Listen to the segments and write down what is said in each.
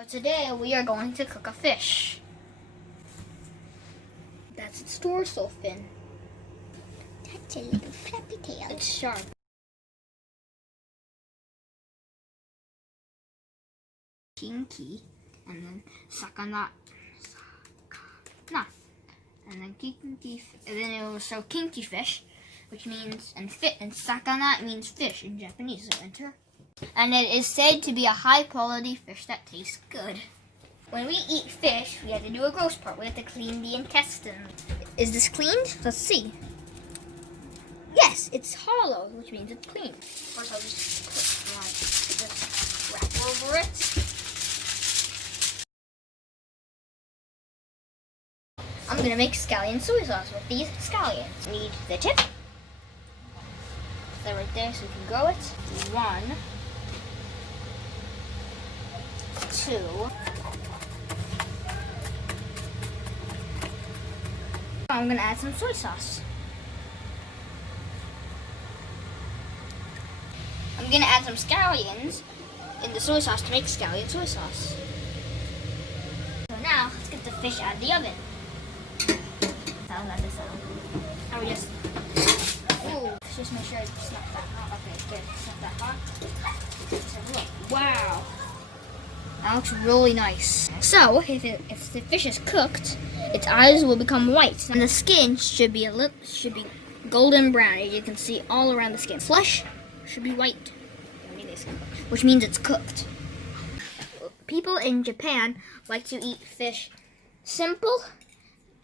So today we are going to cook a fish. That's its dorsal fin. That's a little flappy tail. It's sharp. Kinki, and then sakana, and then kinki, and then it will show kinki fish, which means and sakana means fish in Japanese. So enter. And it is said to be a high quality fish that tastes good. When we eat fish, we have to do a gross part. We have to clean the intestine. Is this cleaned? Let's see. Yes, it's hollow, which means it's clean. First, I'll just wrap over it. I'm gonna make scallion soy sauce with these scallions. Need the tip. They're right there, so we can grow it. 1, 2. I'm gonna add some soy sauce. I'm gonna add some scallions in the soy sauce to make scallion soy sauce. So now, let's get the fish out of the oven. And we just, just make sure it's not that hot. Okay, good, it's not that hot. Let's have a look. Wow, that looks really nice. So, if the fish is cooked, its eyes will become white, and the skin should be golden brown. As you can see all around the skin. Flesh should be white, which means it's cooked. People in Japan like to eat fish simple,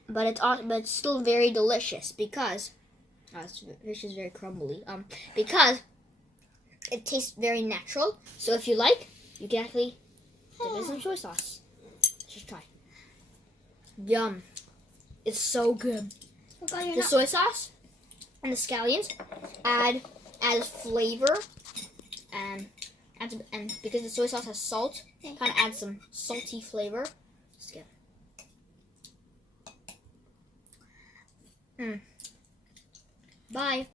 but it's still very delicious because fish is very crumbly. Because it tastes very natural. So if you like, you can actually dip it in some soy sauce. Just try. Yum! It's so good. The soy sauce and the scallions add flavor and because the soy sauce has salt, kind of adds some salty flavor. Just get. Bye.